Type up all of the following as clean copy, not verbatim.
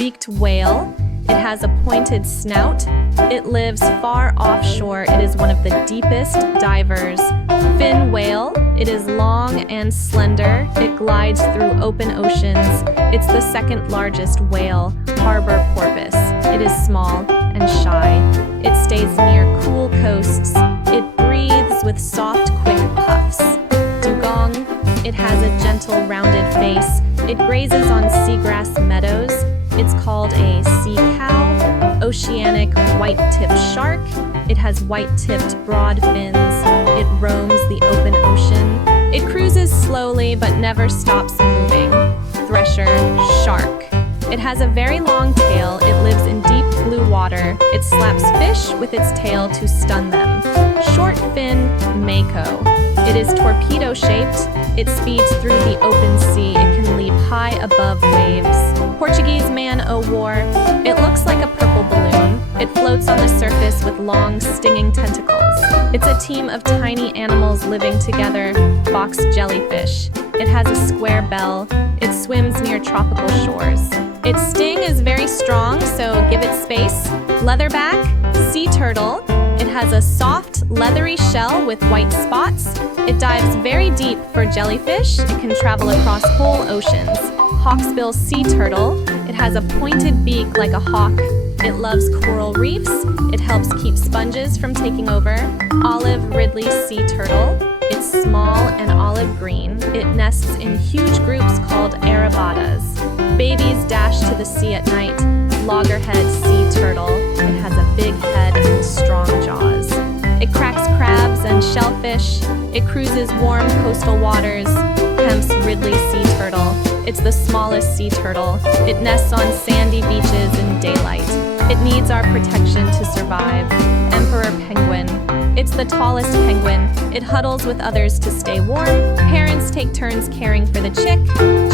beaked whale. It has a pointed snout. It lives far offshore. It is one of the deepest divers. Fin whale. It is long and slender. It glides through open oceans. It's the second largest whale. Harbor porpoise. It is small and shy. It stays near cool coasts. It breathes with soft, quick puffs. Dugong. It has a gentle, rounded face. It grazes on seagrass meadows. It's called a sea cow. Oceanic white-tipped shark. It has white-tipped broad fins. It roams the open ocean. It cruises slowly but never stops moving. Thresher shark. It has a very long tail. It lives in deep blue water. It slaps fish with its tail to stun them. Short fin mako. It is torpedo-shaped. It speeds through the open sea. It can leap high above waves. Portuguese man-o'-war. It looks like a purple balloon. It floats on the surface with long, stinging tentacles. It's a team of tiny animals living together. Box jellyfish. It has a square bell. It swims near tropical shores. Its sting is very strong, so give it space. Leatherback sea turtle. It has a soft, leathery shell with white spots. It dives very deep for jellyfish. It can travel across whole oceans. Hawksbill sea turtle. It has a pointed beak like a hawk. It loves coral reefs. It helps keep sponges from taking over. Olive ridley sea turtle. It's small and olive green. It nests in huge groups called arabatas. Babies dash to the sea at night. Loggerhead sea turtle. It has a big head and strong jaws. It cracks crabs and shellfish. It cruises warm coastal waters. Kemp's Ridley sea turtle. It's the smallest sea turtle. It nests on sandy beaches in daylight. It needs our protection to survive. Emperor penguin. It's the tallest penguin. It huddles with others to stay warm. Parents take turns caring for the chick.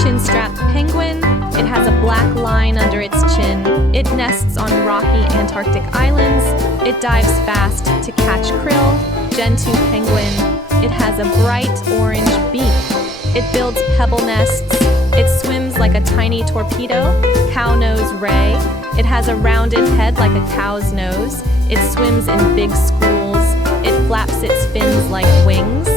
Chinstrap penguin. It has a black line under its chin. It nests on rocky Antarctic islands. It dives fast to catch krill. Gentoo penguin. It has a bright orange beak. It builds pebble nests. It swims like a tiny torpedo. Cownose ray. It has a rounded head like a cow's nose. It swims in big schools. It flaps its fins like wings.